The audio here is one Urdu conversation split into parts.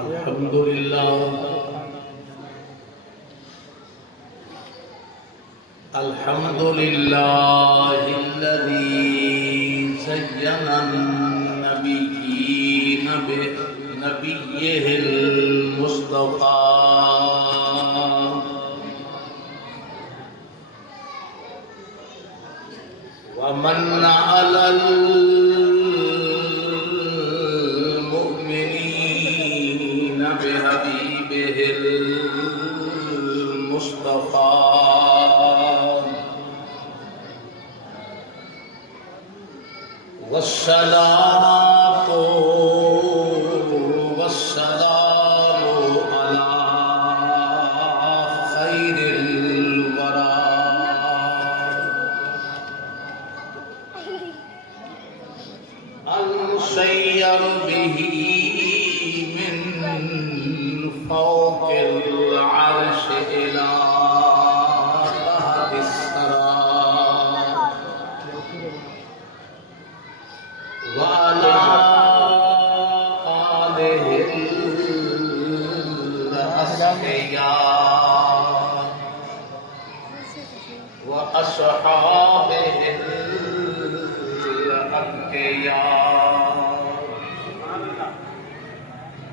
الحمد لله الحمد لله الذي زين النبيين بنبيه المصطفى ومن على المؤمنين بحبيبه المصطفى والصلاة والسلام على خير الورى المسير به من فوق العرش إلى تحت الثرى وعلى آله الأصفياء وأصحابه الأتقياء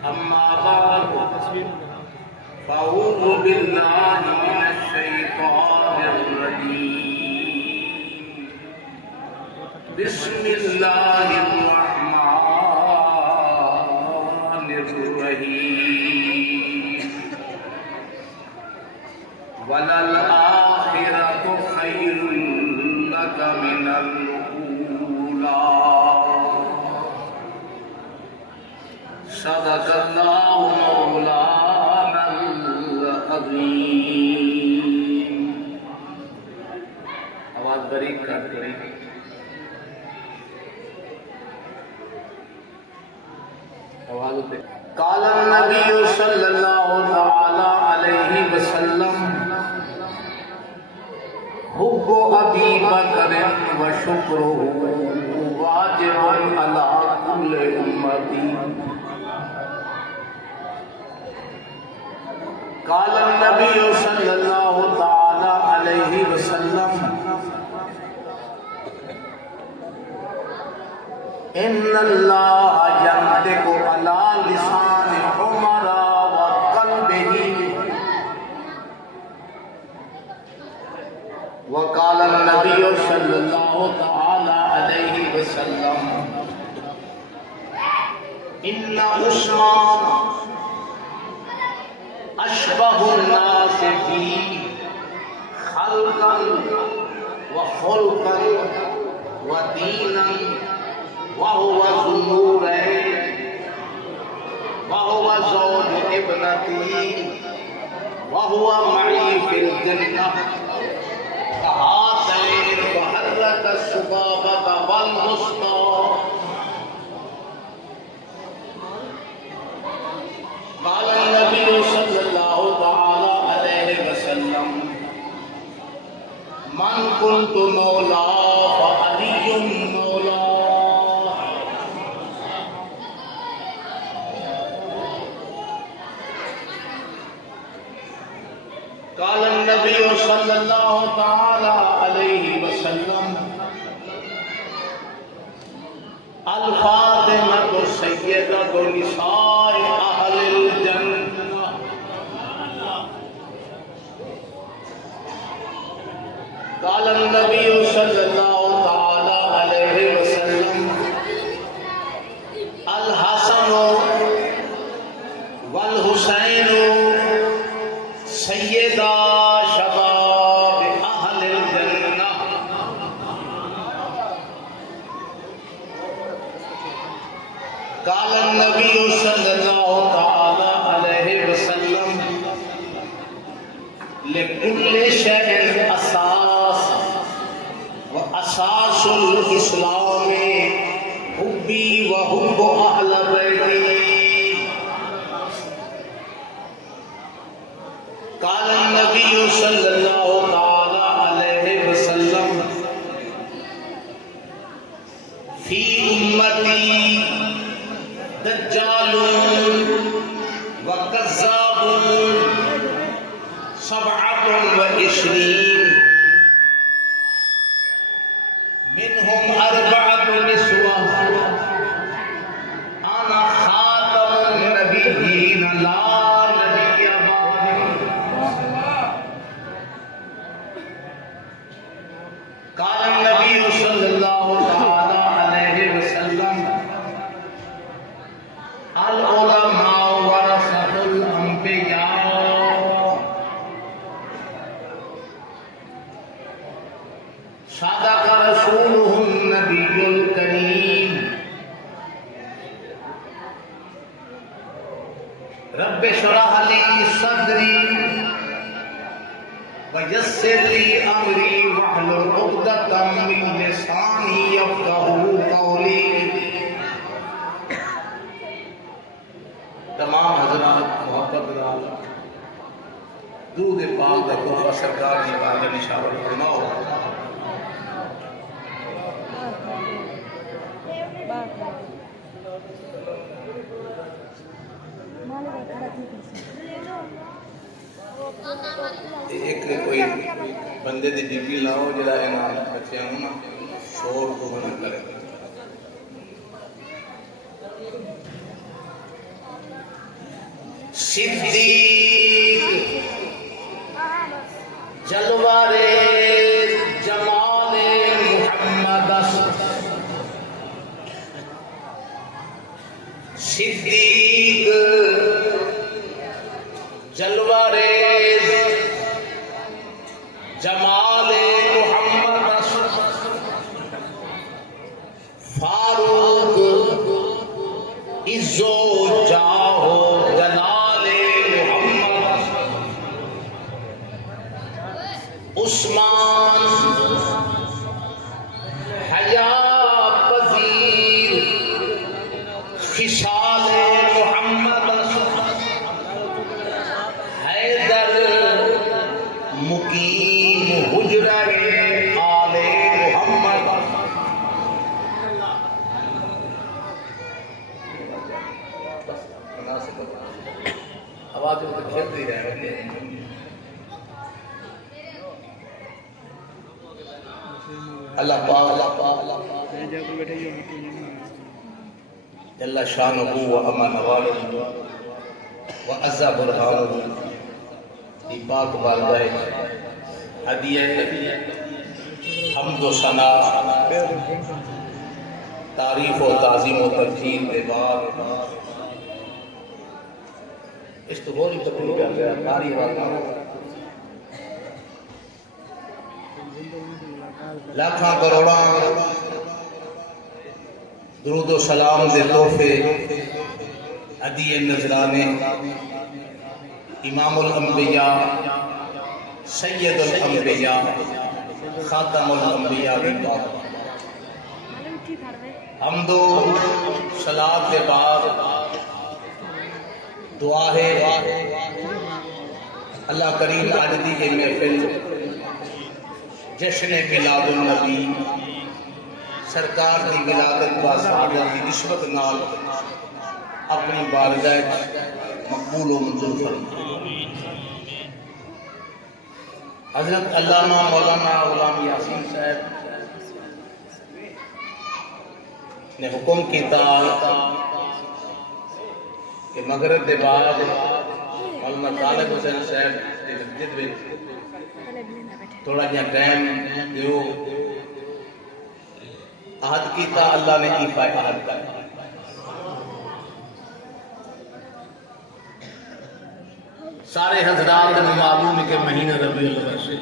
أما بعد فأعوذ بالله من الشيطان الرجيم بسم الله الرحمن الرحيم وللآخرة خير لك من الأولى صدق الله مولانا العظيم آواز بریک کر قال النبي صلى الله تعالى عليه وسلم حب ابي بکر وشکره واجب على كل امتي قال النبي صلى الله تعالى عليه وسلم ان الله ينطق على لسان عمر وقلبه وقال النبي صلى الله تعالى عليه وسلم ان عثمان اشبه الناس بي خلقا وخلقا ودينا وهو ذو النورين وهو زوج ابنتي وهو معي في الجنة كهاتين وحرك السبابة والوسطى قال النبي صلى الله تعالى عليه وسلم من كنت مولاه فعلي مولاه قال النبي صلى الله تعالى عليه وسلم الفاطمة سيدة نساء أهل الجنة قال النبي صلى الله تعالى عليه وسلم الحسن والحسين سیدہ شباب اہل الجنہ قال النبي صلی اللہ تعالی علیہ وسلم لکل شیء اساس واساس الاسلام حبی وحب اہل بیتی قال النبي صلى الله تعالى عليه وسلم في أمتي دجال وَكَذَّابُونَ 27 منهم 4 نسوة أنا خاتم النبيين لا نبي بعدي قال النبي صلى الله تعالى عليه وسلم العلماء ورثة الأنبياء صدق رسوله النبي الكريم رب اشرح لي صدري ويسر لي امري واحلل عقدة من لساني يفقهوا قولي. تمام حضرات محبت درود پاک کا تحفہ سرکار کی بارگاہ میں نشاور فرماؤ. ایک کوئی بندے دی ڈی پی لاؤ جڑا انہاں بچیاں نوں نا شور کو بند کرے. صدیق جلوارے جمال محمد صدیق جلوارے جمال محمد فاروق عزو جاہو جلال محمد عثمان حیا پذیر خصال محمد حیدر مقیم حجرہ آل محمد. آواز تو کھیلتی رہے. اللہ پاک جل شانہ و امان والد و عزا برہانہ دی پاک والدہ ہدیہ حمد و ثنا تعریف و تعظیم و تمجید دے بعد اس تو بہت تقریب کر گیا کاری والا لاکھاں کروڑاں درود و سلام دے تحفے ہدیے نذرانے امام الانبیاء سید الانبیاء خاتم الانبیاء کی بات حمد و صلاۃ کے بعد دعا ہے اللہ کریم آج دی یہ محفل جشن میلاد النبی سرکار دی ولادت با صحابہ دی نسبت نال اپنی بارگاہ مقبول و منظور فرمائے. حضرت علامہ مولانا غلام یاسین صاحب نے حکم کیتا کہ مغرب دے بعد مولانا طالب حسین صاحب دی مسجد میں تھوڑا جہاں ٹائم دیو. عہد کیتا اللہ نے ایفا عہد کر. سارے حضرات میں معلوم ہے کہ مہینہ ربیع الاول سے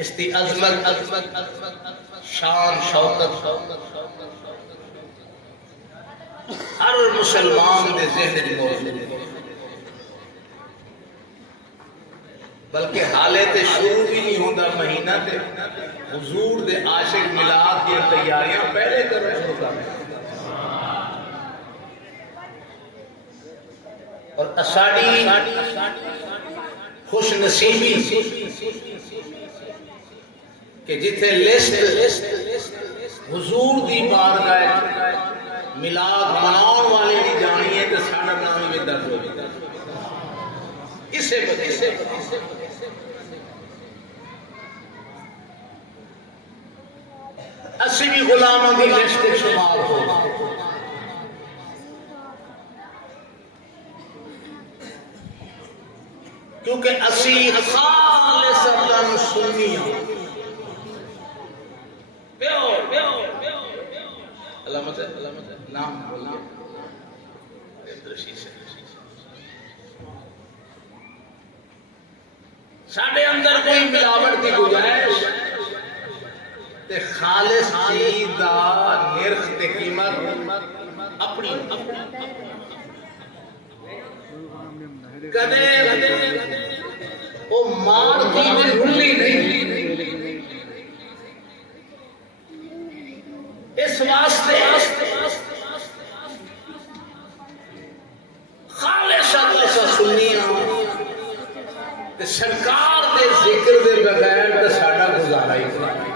اس کی عظمت شان شوکت ہر مسلمان دے ذہن میں موجود ہے. بلکہ حالے تے شروع بھی نہیں ہوتا مہینہ تے حضور دے عاشق میلاد کی تیاریاں پہلے کر رہے ہوتا ہے. اور اساڑی خوش نصیبی کہ جتھے لسٹ حضور دی بارگاہ ملاد مناؤ والے بھی جانی ہے تو ساڈا نام ہی بدعت ہو گیا اسے اسی بھی غلاموں کی لسٹ شمار ہو کیونکہ اسی خالص اپنا سنی ہوں علامت ہے نام بولیے ساڈے اندر کوئی ملاوٹ کی گنجائش تے خالص چیز دا نرخ تے قیمت اپنی کدے وہ مار دی رلی نہیں اس واسطے خالص اللہ سنی تے سرکار دے ذکر دے بغیر تے ساڈا گزارا ہی نہیں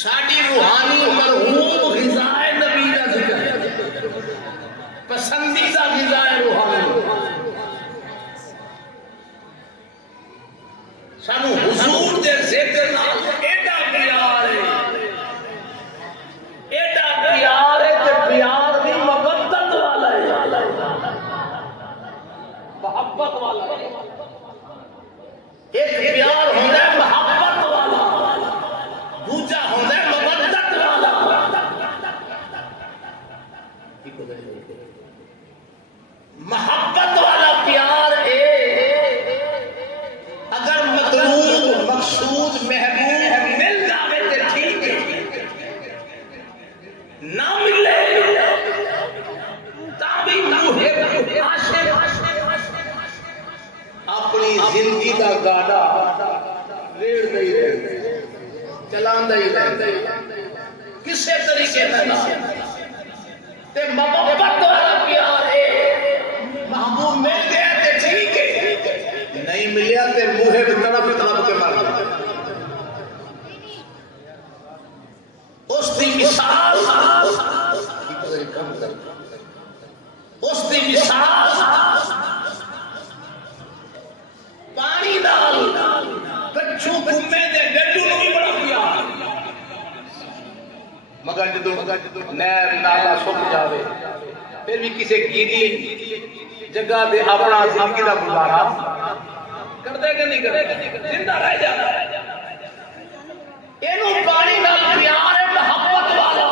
ساڈی روحانی مرغوب غذائے نبی دا ذکر پسندیدہ غذائے روحانی سانو حضور دے ذکر نال ایڈا پیار ہے کہ پیار بھی محبت والا ہے محبت والا ہے ایک پیار ہوتا ہے محبت والا دوسرا ہوتا ہے مبدت والا محبت والا پیار اگر مطلوب مقصود محبوب مل جائے تو ٹھیک ہے نہ ملے تابی اپنی زندگی کا گاڑا ریڑ نہیں رہے چلاندہ ہی رہتے کسے طریقے تے محبت والا پیار ہے محبوب مل گیا تے ٹھیک ہے نہیں ملیا تے موہے طرف کے مر گیا اس دی مثال پانی ڈال کچھو گھومے دے ڈڈو نو بھی بڑا پیار مگر جدو نہر نالا سک جاوے پھر بھی کسی گیری جگہ دے اپنا زندگی دا گزارا کر دے کہ نہیں کرے زندہ رہ جاتا اینو پانی نال پیار ہے محبت والا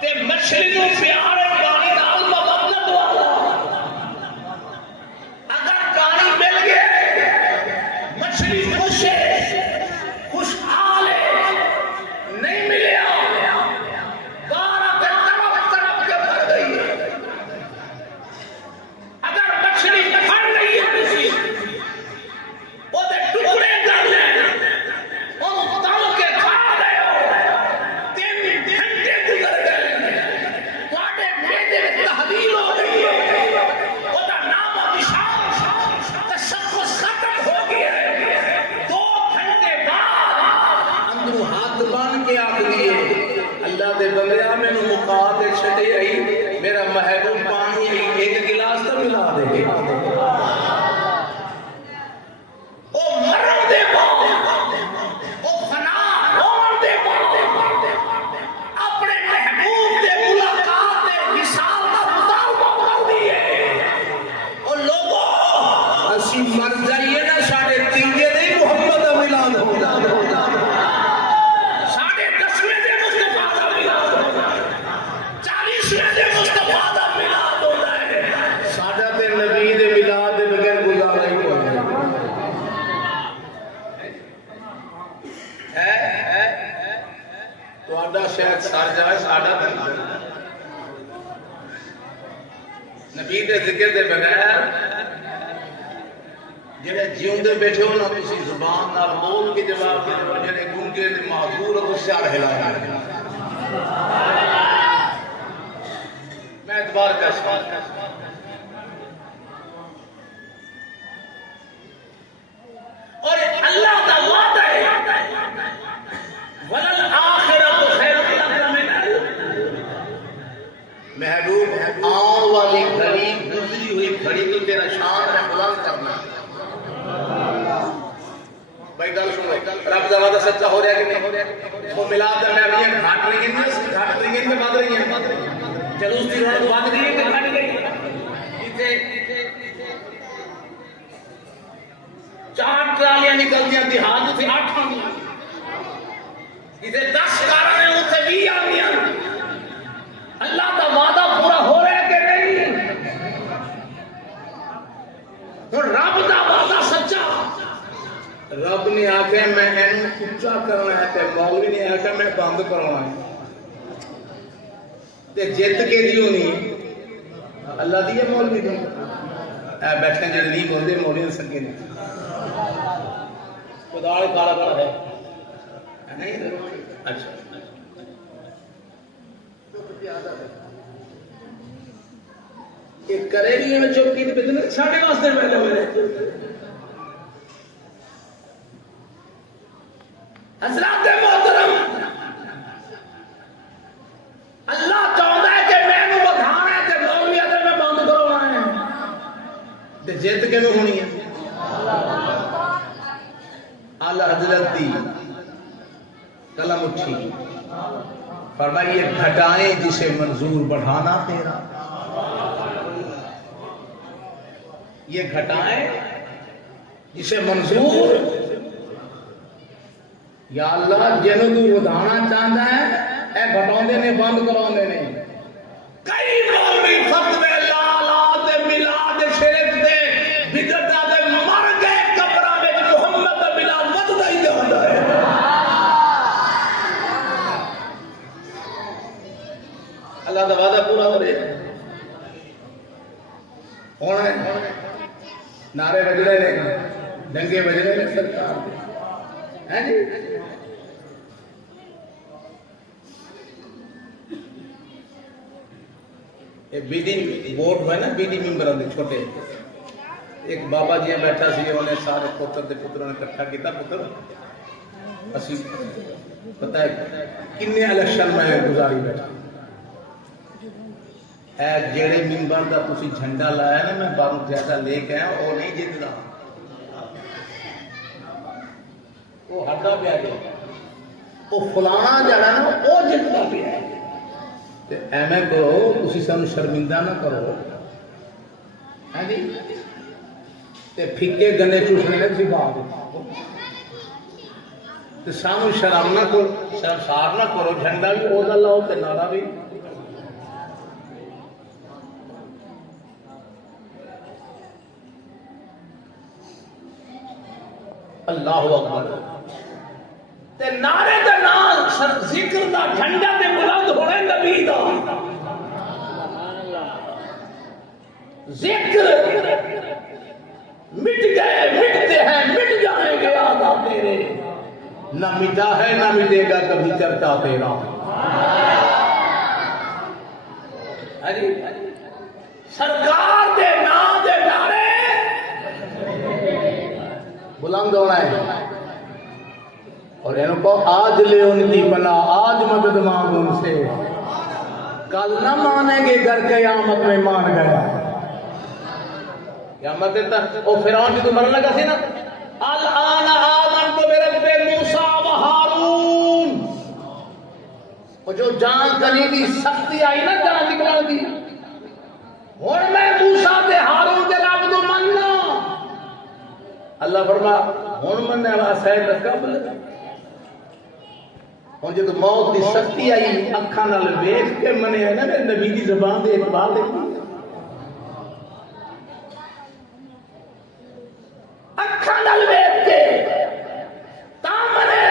تے مچھلی نو پیار ہے پانی نال محبت والا اگر پانی مل گیا مچھلی خوش ہے خوشحال ہے نہیں ملیا بارہ پہ طرف کے مر گئی ہے اگر مچھلی پھڑ رہی ہے کسی وہ دے ٹکڑے کر لیں اور تل کے کھا رہے ہو 3 گھنٹے گزر گئے تواڈے میدے میں تحلیل ہو گئی ہے وہ دا نام و نشان تشخص ختم ہو گیا ہے 2 گھنٹے بعد اندروں ہاتھ بان کے آ گئی اللہ دے بندیا میں نو مقا دے چھٹے آئی میرا محبوب پانی ایک گلاس تو ملا دے او مرن دے او فنا ہون دے اپنے محبوب دے ملاقات دے مثال کا مطالبہ کر دیئے او لوگوں اسی مر جائیے نا ساڑھے تینجے نہیں محمد ملاد ہو ساڑھے 10ویں دے مصطفیٰ دا ملاد ہو 40ویں دے مصطفیٰ دا ملاد ہو ساڑھا تے نبی دے ملاد دے بغیر گزارا ہی ہے تو آڈا شاید سار جائے ساڑھا تے نبی دے ذکر دے بغیر جنہیں جیون دے بیٹھے ہونا کسی زبان نال بول کے جواب دے اور جنہیں گنگے دے معذور اور سیار ہلایا میں اعتبار کا سوال اور اللہ کا وعدہ ہے گل سنو رب دا وعدہ سچا ہو رہا کہ نہیں ہو رہا وہ ملاد میں ابھی گھٹ رہی ہیں گھٹ رہی ہیں کہ بد رہی ہیں جلوس دی رونق بد رہی ہے کہ گھٹ گئی اتنے 4 ٹرالیاں نکلدیاں دیہات اتنے 8 آندیاں اتنے 10 کاراں نے اتنے 20 آندیاں اللہ دا وعدہ پورا ہو رہا ہے کہ نہیں ہن رب دا وعدہ سچا رب نے آخیا میں اچا کرنا ہے تے مولوی نے آخیا میں بند کرانا ہے تے جت کے دیو نہیں اللہ دی ہے مولوی دی بیٹھے جو نہیں بولتے مولوی سکے نہیں خدا کالا کالا ہے نہیں اچھا یہ کرے نہیں ہے چوکی تے بدن ساڈے واسطے پہلے ہوئے حضرات محترم اللہ چاہتا ہے کہ میں نو بدھانا ہے تے مولوی ادھر میں بند کروانا ہے تے جت کے نو ہونی ہے اعلی حضرت دی قلم اٹھی فرمائیے گھٹائیں جسے منظور بڑھانا تیرا یہ گھٹائیں جسے منظور یا اللہ جنہوں تو ودھانا چاہتا ہے اے گھٹاؤں نے بند کراؤں نے کئی مولوی فتوے لالات ملاد شرک دے بدعت دے مر گئے قبراں وچ محمد دا ملاد وددا ہی ہوندا ہے اللہ دا وعدہ پورا ہو رہا ہے ہونا ہے نعرے بج رہے نے ڈنگے بج رہے نے سرکار ہیں جی بی ڈی ووٹ ہوئے نا بی ڈی ممبران دے چھوٹے ایک بابا جی بیٹھا سی انہیں سارے پتر دے پتروں نے کٹھا کیتا پتر اسی پتہ ہے کنے الیکشن میں گزاری بیٹھا اے جیڑے ممبر دا تسی جھنڈا لایا نا میں باروں زیادہ لے کے آیا وہ نہیں جتنا وہ ہٹا پیا گیا وہ فلانا جڑا نا وہ جتنا پیا ایویں کرو تسی سانو شرمندہ نہ کرو ہاں جی تے پھکے گنے چوسنے نے تسی باہر تے سانو شرم نہ کرو شرمسار نہ کرو جھنڈا بھی او دا لاؤ تے نعرہ بھی اللہ اکبر تے نعرے دا نام ذکر دا جھنڈا تے بلند ہونے نبی دا ذکر مٹ گئے مٹتے ہیں مٹ جائیں گے آدھا تیرے نہ مٹا ہے نہ مٹے گا کبھی چرچا تیرا سرکار دے نام دے نعرے بلند ہونا ہے اور ان کو آج لے ان کی پناہ آج مدد مانگ ان سے کل نہ مانیں گے گھر قیامت میں مان گیا قیامت دیتا وہ فرعون کی تو مرنے لگا سی نا الان آمنت برب موسیٰ و ہارون وہ جو جان کنی دی سختی آئی نا جان نکلا دی اور میں موسیٰ دے ہارون دے رب تو مننا اللہ فرما ہون مننے والا سید قبل اور جب موت دی سختی آئی اکھاں نال ویکھ کے منے ہے نا میرے نبی دی زبان دے اقبال دیکھی اکھاں نال ویکھ کے تا منے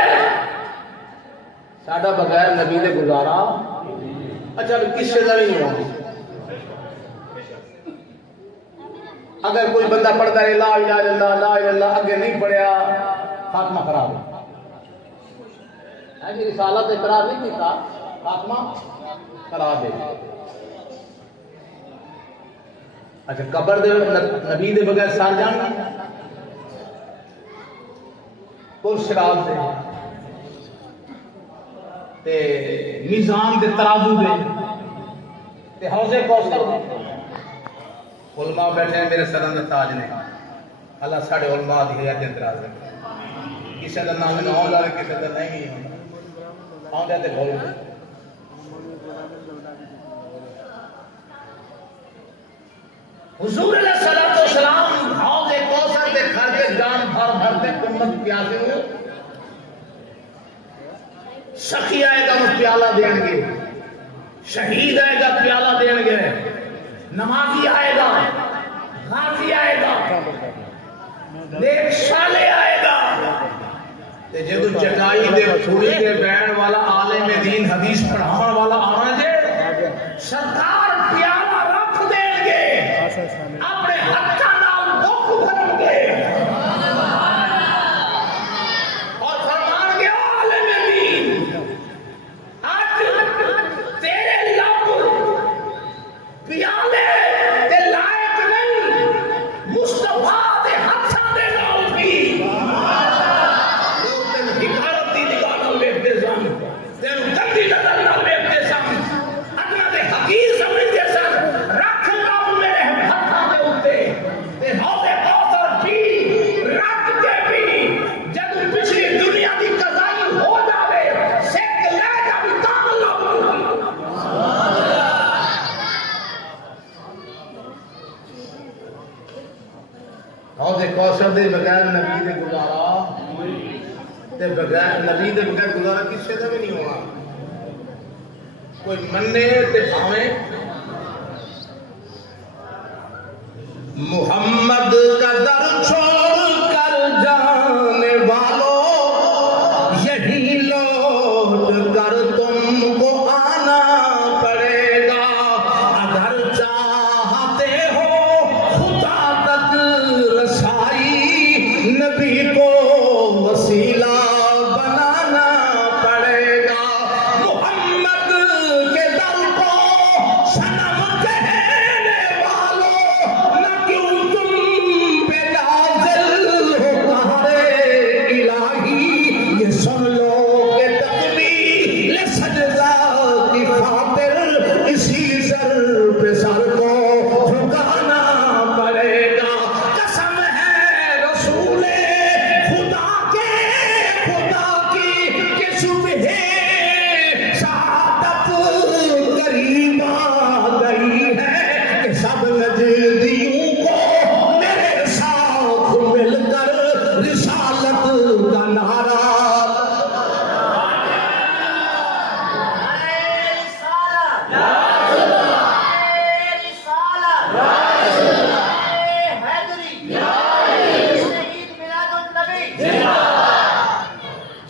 ساڈا بغیر نبی دے گزارا اچھا کسے دا نہیں ہوا اگر کوئی بندہ پڑھتا ہے لا الہ الا اللہ لا الہ الا اللہ اگے نہیں پڑھیا خاتمہ خراب ہے جی رسالت اقرار نہیں کیتا خاتمہ خراب ہے اچھا قبر دے نبی دے بغیر سار جانا پور شراب دے تے میزان دے ترازو دے تے حوض کوثر دے علماء بیٹھے ہیں میرے سران تاج نے اللہ ساڑھے علماء دی حیات اندراز ہے کسی کا نام آؤں ہے کسی کا نہیں آؤں تے بول حضور علیہ الصلوۃ والسلام حوض کوثر دے کھڑ کے جان بھر بھر کے امت پیاسے ہو سخی آئے گا وہ پیالہ دیں گے شہید آئے گا پیالہ دیں گے نمازی آئے گا غازی آئے گا نیک صالح آئے گا تے جدو چٹائی دے پھوڑی دے بین والا عالم دین حدیث پڑھاون والا آنا جے سرکار پیالہ رکھ دیں گے اپنے ہتھاں نال بھوک بھرن گے اور فرمان گے عالم دین آج تیرے لب پیالے تے لائق نہیں مصطفیٰ دے ہتھاں دے نال بھی لوگ تین حکارت دی نگاہ نال ویکھدے سن تینوں گندی نظر نال ویکھدے سن اگلا دے حقیر سمجھدے سن رکھ لب میرے ہتھاں دے اوتے تے حوض کوثر بھی رکھ کے بھی جدوں پچھلی دنیا دی قضائی ہو جاوے سکھ لے جاوے تاں لب حوض کوثر دے بغیر نبی دے گزارا تے بغیر نبی دے بغیر گزارا کسے دا بھی نہیں ہونا کوئی مننے تے بھاویں محمد کا در چھوڑ کر جانے والوں یہی لوٹ کر تم کو آنا پڑے گا اگر چاہتے ہو خدا تک رسائی نبی کو وسیلہ بنانا پڑے گا محمد کے در کو صنم کہنے والوں نہ کیوں تم پہ نازل ہو قہر الہی یہ سن لو کہ تکمیل سجدہ کی خاطر اسی سر پہ سر کو جھکانا پڑے گا قسم ہے رسول خدا کی کہ صبح سعادت قریب آ گئی ہے کہ سب نجدیوں کو میرے ساتھ مل کر رسالت کا نعرہ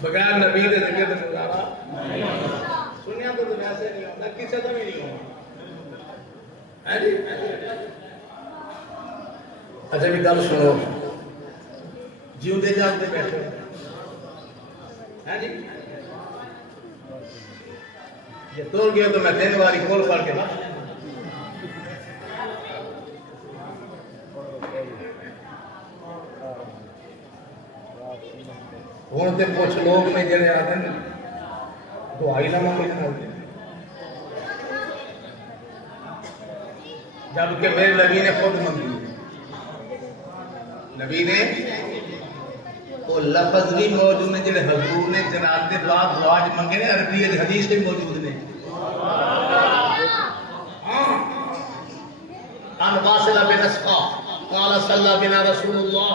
بغیر نبی دے ذکر تے گزارا سنیا تو ویسے نہیں ہوتا کسی کا بھی نہیں ہونا ہے جی اچھا بھی گل سنو جیوندے جاگدے بیٹھے ہے جی جی توڑ گئے تو میں 3 باری کھول پڑھ کے بات ہوں تو کچھ لوگ میں جڑے آتے ہیں دعائی نہ مانگتے جبکہ میرے نبی نے خود مانگی نبی نے وہ لفظ بھی موجود نے جڑے حضور نے جناب کے دعا منگے نے عربی حدیث بھی موجود نے عن واصل بن اسقا قال صلى بنا رسول الله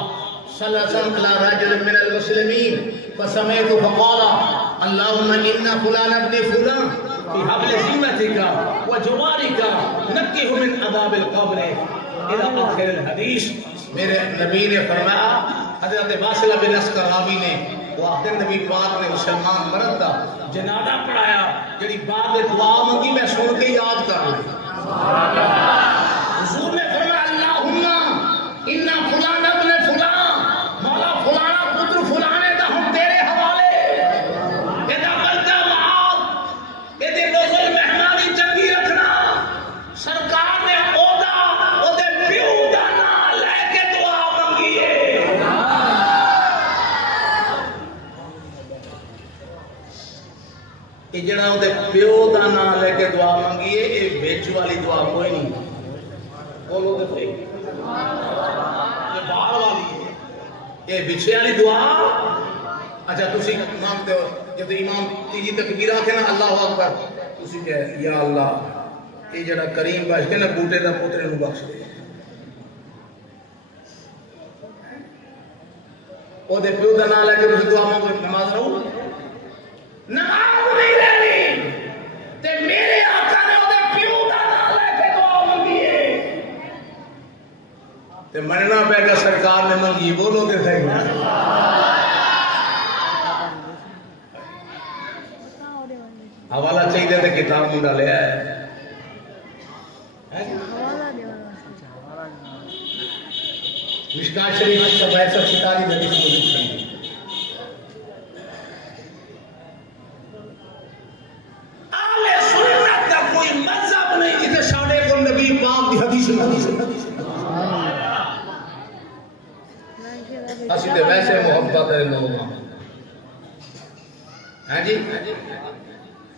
صلى الله عليه وسلم على رجل من المسلمين فسمعت فقال اللهم إن فلان ابن فلان في حبل ذمتك وجوارك نقه من عذاب القبر إلى آخر الحديث میرے نبی نے فرمایا حضرت واصل بن اسقا راوی نے وہ آخر نبی پاک نے مسلمان مرد کا جنازہ پڑھایا جڑی بعد دعا منگی میں سن کے یاد کر لی حضور نے فرمایا اللہم انا فلان ابن فلان مولا فلانا پتر فلانے دا ہم تیرے حوالے ادا کرتا معاذ ادے نزل مہمانی چنگی رکھنا سرکار نے اودے پیو دا نام لے کے دعا منگی ہے یہ جڑا اودے پیو دا نام لے کے دعا منگی ہے یہ وچ والی دعا کوئی نہیں بولو تو صحیح یہ باہر والی ہے یہ بچھے والی دعا اچھا تسی مانتے ہو جب امام تیجی تکبیر آکھے نا اللہ اکبر تسی کہ یا اللہ یہ جڑا کریم بخش کے نا بوٹے دا پوترے نو بخش دے او دے پیو دا نام لے کے تسی دعا مانگو نماز رہو نماز نہیں لینی تے میرے آقا نے او دے پیو دا نام لے کے دعا مانگی ہے تے مننا پے گا سرکار نے منگی بولو تے صحیح حوالہ چاہیے تھے کتاب منڈا لے آئے مشکات شریف سب ایسا ستاری حدیث کو لکھیں آل سنت کا کوئی مذہب نہیں جسے ساڑھے کو نبی پاک دی حدیث اسی تے ویسے محبت ہے لوگوں ہاں جی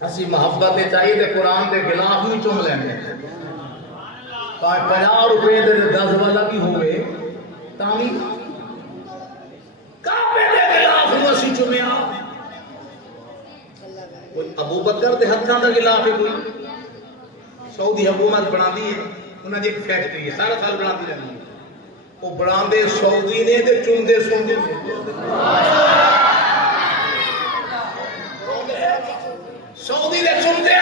اسی محبت چاہیے تے قرآن دے خلاف نہیں چوم لیں گے 50 روپے دے 10 والا بھی ہوئے تامی کعبے دے خلاف نو اسی چومیا کوئی ابو بکر دے ہتھاں دا خلاف ہے کوئی سعودی حکومت بنا دی ہے انہاں دی ایک فیکٹری ہے سارا سال بنا دی رہی ہے وہ بنا دے سعودی نے تے چوم دے سعودی سعودی دے چندے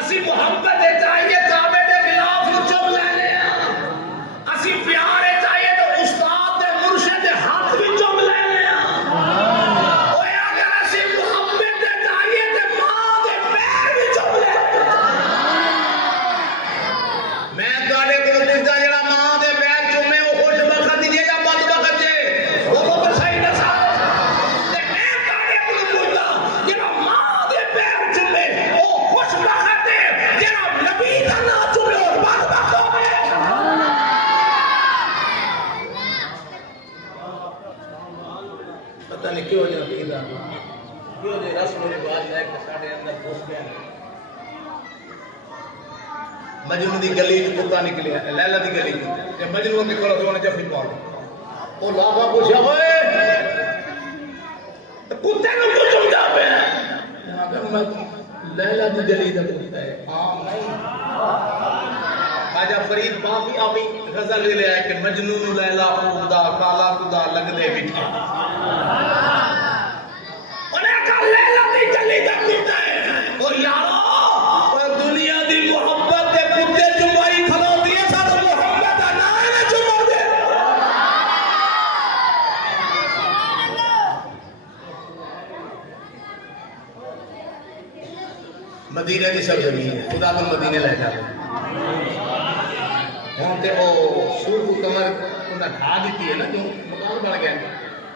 اسی محبت دے چاہیے کعبے دے خلاف نو چم لینے اسی پیار چاہیے تو استاد دے مرشد دے ہاتھ بھی چم لینے اوے اگر اسی محبت دے چاہیے تے ماں دے پیر بھی چم لینے میں تواڈے کول پوچھدا جڑا ماں دے پیر چومے او خوش بخت دیے یا بد بخت جے وہ تو صحیح دسا تے میں تواڈے کول پوچھدا جڑا ماں دے پیر چومے او خوش بخت ہے جڑا نبی دا نام چومے او بد بخت ہوے پتہ نہیں کیوں جو کیدا کیوں جو رسم و رواج لے کے ساڈے اندر گھس گیا مجنون دی گلی چ کتا نکلیا لیلا دی گلی تے مجنون دے کول تو جفی پا او لاوا پوچھیا ہوئے کتے نو کیوں چمدا پے میں لیلا دی گلی دا کتا ہے ہاں نہیں خواجہ فرید باقی آوی غزل لے آئے کہ مجنون لیلا خدا کالا خدا لگ دے بیٹھے انہیں کہا لیلا دی گلی دا کتا ہے اور یارو دنیا دی محبت دے کتے چمائی کھلو دیئے ساتھ محبت نائے چمہ دے مدینہ دی سب زمین ہے خدا کو مدینہ لے جاتے ہوں تے او سور کو کمر انہیں کھا دیتی ہے نا جو مکان بن گئے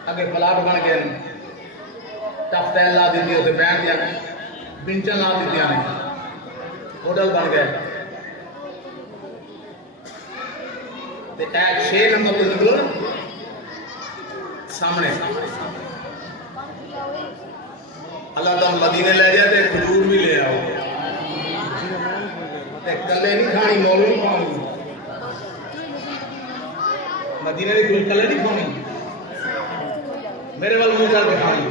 اگر پلاٹ بن گئے تفتہ لا دیتی ہے اسے بیٹھ دیا بنچن لا دیتی ہے ہوٹل بن گئے تے ایک 6 نمبر کو نکلو سامنے اللہ تعالیٰ مدینے لے جاتے کھجور بھی لے آؤ کلے نہیں کھانی مولو نہیں کھانی مدینے کی کوئی کلے نہیں کھانی میرے والوں مجھے کے کھانی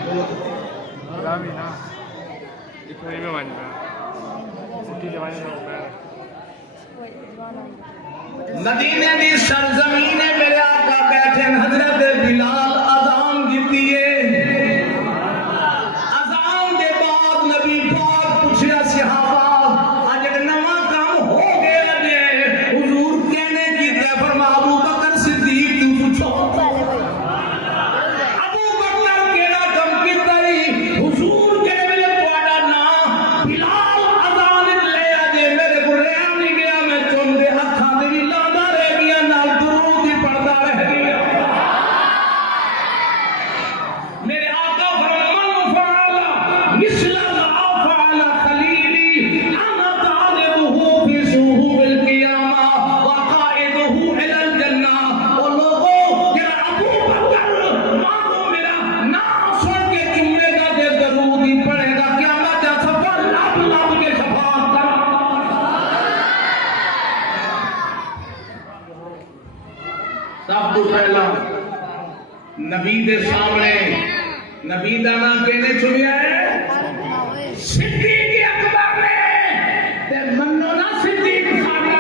مدینے کی سرزمین میرے آقا بیٹھے حضرت بلال اذان دیتی ہے دے سامنے نبی دا نام کہنے چنیا ہے صدیق اکبر نے تے منو نا صدیق ساڈے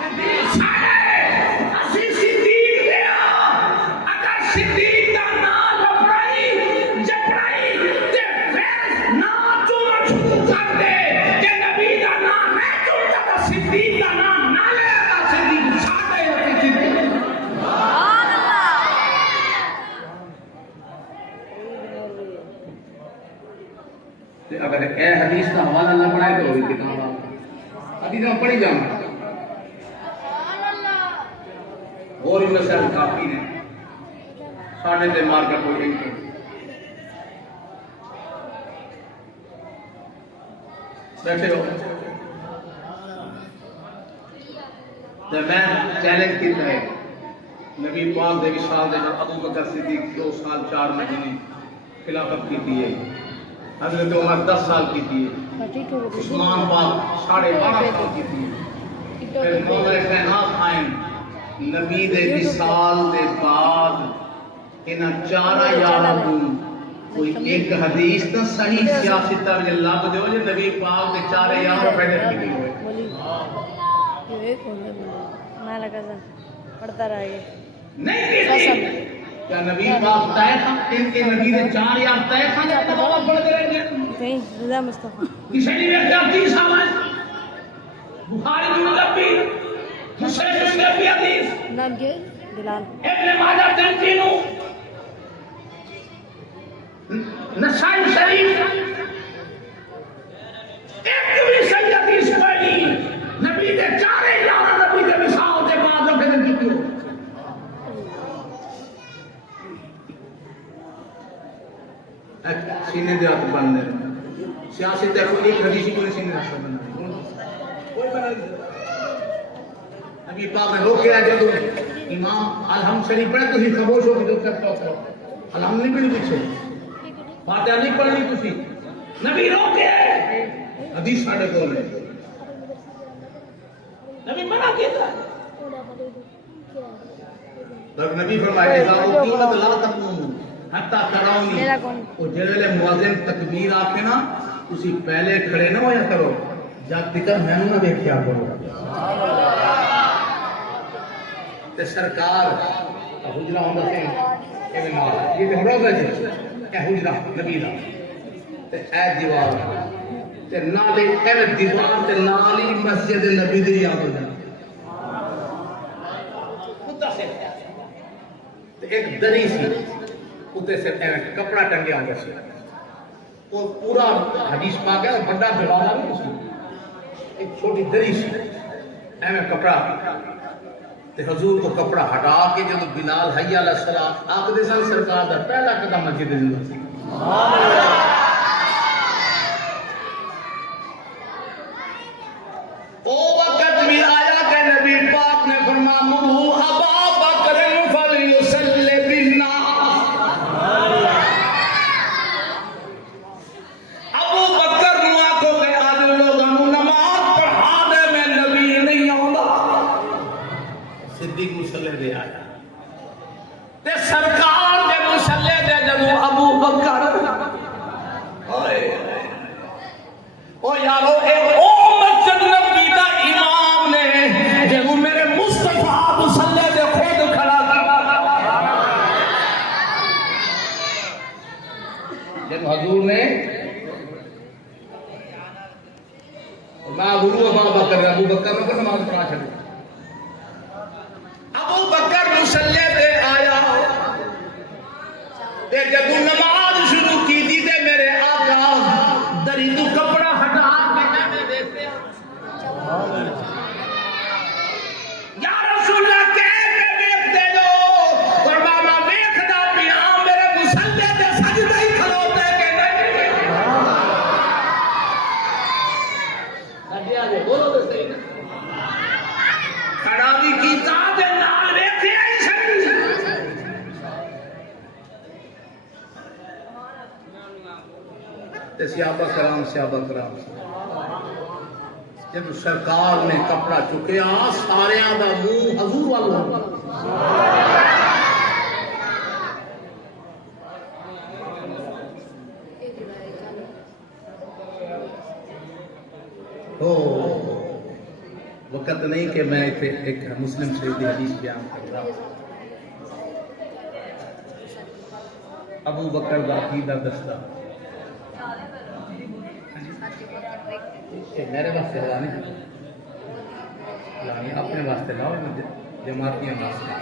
صدیق ساڈے اسی صدیق دے اگر صدیق دا نام جپڑائی تے پھر نام چون شروع کر دے کہ نبی دا نام میں چونتا تا صدیق دا نام نہ لے تا صدیق ساڈے ہوتی صدیق اگر اے حدیث کا حوالہ نہ پڑھائے تو ہوئی کتاب حدیث ہم پڑھی جاؤں اور ان مسئلہ کافی نے ساڑھے تے مار کر کوئی نہیں بیٹھے ہو جب میں چیلنج کیتا ہے نبی پاک دے وصال دے ابو بکر صدیق 2 سال 4 مہینے خلافت کی تھی ہے حضرت عمر 10 سال کی تھی عثمان پاک 12.5 سال کی تھی پھر مولا کائنات آئیں نبی دے وصال دے بعد انہاں 4 یاراں کو کوئی ایک حدیث تے صحیح سیاست تے لب دیو جے نبی پاک دے 4 یار پیدا کیتے ہوئے یہ کون ہے میں لگا پڑھتا رہ گیا نہیں کیا نبی پاک طے تھا ان کے نبی نے 4 یار طے تھا یا تباہ پڑھتے رہیں گے نہیں رضا مصطفیٰ کسی نے کیا کی سمجھ بخاری کی نبی مسلم کی نبی حدیث نام کے بلال ابن ماجہ تنزینو نسائی شریف ایک بھی صحیح حدیث پڑھی نبی دے 4 یار نبی دے وصال دے بعد پھر کی کیوں سینے دے ہاتھ بننے سیاست ہے کوئی ایک حدیثی کوئی سینے دے ہاتھ بننا کوئی بنا نہیں نبی پاک نے روکے ہے جب امام الحمد شریف پڑھے تو ہی خاموش ہو کے جو کرتا ہو الحمد نہیں پڑھی پیچھے فاتحہ نہیں پڑھنی تسی نبی روکے ہے حدیث ساڑھے کول ہے نبی منع کیتا ہے نبی فرمائے اذا اقیمت لا تقوموا حتی ترونی اور جلے مؤذن تکبیر آکے نا اسی پہلے کھڑے نہ ہویا کرو جب تکر میں نہ دیکھیا کرو تے سرکار حجرہ ہوندا سے ایویں نال یہ تے روزہ جی اے حجرہ نبی دا تے اے دیوار تے نالے اے دیوار تے نالی مسجد نبی دی یاد ہو جائے خدا سے تے ایک دری سی اتنے سے کپڑا ٹنگیا ہوا سی وہ پورا حدیث پاک ہے بڑا دروازہ نہیں اس ایک چھوٹی دری سی ایویں کپڑا تے حضور کو کپڑا ہٹا کے جب بلال حی علیہ السلام آپ دے سن سرکار دا پہلا قدم مسجد دے اندر او وقت بھی آیا کہ نبی پاک نے فرمایا مرو ابا بکر فلیصلی بالناس ابو بکر نو آکھو کہ آج لوگاں نو نماز پڑھا دے میں نبی نہیں آوندا صدیق مصلی دے آیا تے سرکار دے مصلی دے جدوں ابو بکر او یارو اے او مسجد نبی دا امام نے جدوں میرے مصطفیٰ مصلی دے خود کھڑا جب حضور نے میں ابو بکر نے نماز پڑھا چھڑی ابو بکر مصلی تے آیا تے جب نماز شروع کی تھی تے میرے آقا دری تو کپڑا ہٹا کے میں دیکھتے یا رسول اللہ کہ دیکھتے جو فرمایا دیکھدا پیا میرے مصلی تے سجدہ ہی کھلوتے کہ نہیں سجدہ دے بولو تے صحیح کھڑا بھی کیتا تے نال ویکھے ہی سن صحابہ کرام جب سرکار نے کپڑا چکیا سارے دا منہ حضور والوں ضرورت نہیں کہ میں ایک مسلم شریف کی حدیث بیان کر رہا ہوں. ابو بکر دا عقیدہ دستا میرے واسطے لانے اپنے واسطے لاؤ جماعتیاں واسطے.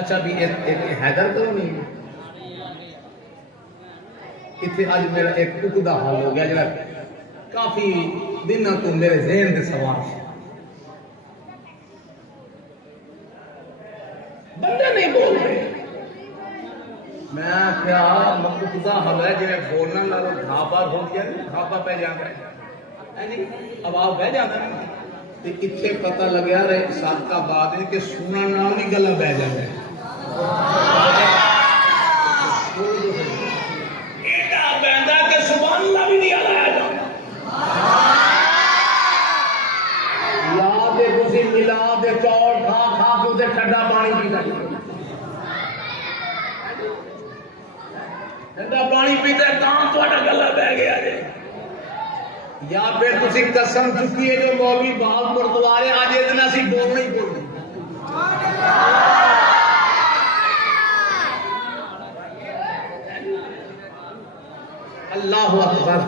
اچھا بھی ایک حیدر کرو نہیں اتنے اج میرا ایک ٹکدا حال ہو گیا جڑا کافی دنوں تو میرے ذہن کے سوال بندے نہیں بول رہے. میں کیا ٹکدا حال ہے جی بولنا ڈھابا ہو گیا ڈھابا پہ جانا ہے آواز بہ جانا ہے. اتنے پتہ لگیا رہے سابقہ بات ہے کہ سننا نام بھی گلا بہ جاتا ہے. ملا دے چور کھا کھا کے اسے ٹھنڈا پانی پیتا ٹھنڈا پانی پیتا تھوڑا گلا بہ گیا جی. یا پھر تسی قسم چکی ہے جو مولوی بال گردوارے آج یہ دن اسی بولنا ہی بولنا. اللہ اکبر.